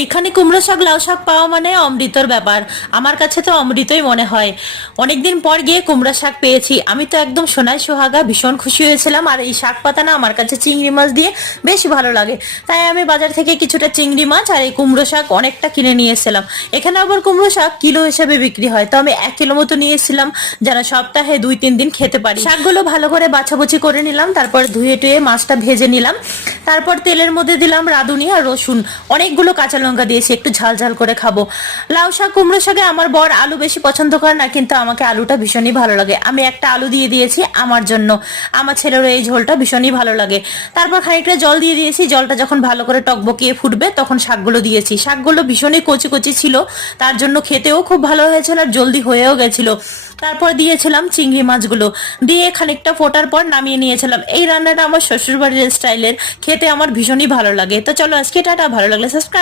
এইখানে কুমড়ো শাক লাউ শাক পাওয়া মানে অমৃতর ব্যাপার। আমার কাছে তো অমৃতই মনে হয়। অনেকদিন পর গিয়ে কুমড়ো শাক পেয়েছি, আমি তো একদম সোনায় সোহাগা, ভীষণ খুশি হয়েছিলাম। আর এই শাক পাতা না আমার কাছে চিংড়ি মাছ দিয়ে বেশ ভালো লাগে, তাই আমি বাজার থেকে কিছুটা চিংড়ি মাছ আর এই কুমড়ো শাক অনেকটা কিনে নিয়ে এসেছিলাম। এখানে আবার কুমড়ো শাক কিলো হিসেবে বিক্রি হয়, তো আমি 1 কিলো মতো নিয়ে এসেছিলাম, যেন সপ্তাহে 2-3 দিন খেতে পারি। শাকগুলো ভালো করে বাছাবুচি করে নিলাম, তারপর ধুয়ে টুয়ে মাছটা ভেজে নিলাম। তারপর তেলের মধ্যে দিলাম রাঁধুনি আর রসুন, অনেকগুলো কাঁচা লঙ্কা দিয়েছি, একটু ঝাল ঝাল করে খাবো। লাউ শাক কুমড়ো শাকে আমার বর আলু বেশি পছন্দ করে না, কিন্তু আমাকে আলুটা ভীষণই ভালো লাগে। আমি একটা আলু দিয়ে দিয়েছি আমার জন্য, আমার ছেলেরও এই ঝোলটা ভীষণই ভালো লাগে। তারপর খানিকটা জল দিয়ে দিয়েছি, জলটা যখন ভালো করে টকবকিয়ে ফুটবে তখন শাকগুলো দিয়েছি। শাকগুলো ভীষণই কচি কচি ছিল, তার জন্য খেতেও খুব ভালো হয়েছিল আর জলদি হয়েও গেছিল। তারপর দিয়েছিলাম চিংড়ি মাছগুলো, দিয়ে খানিকটা ফোটার পর নামিয়ে নিয়েছিলাম। এই রান্নাটা আমার শ্বশুর বাড়ির স্টাইলের, খেতে আমার ভীষণই ভালো লাগে। তো চলো আজকে টাটা, ভালো লাগলে সাবস্ক্রাইব।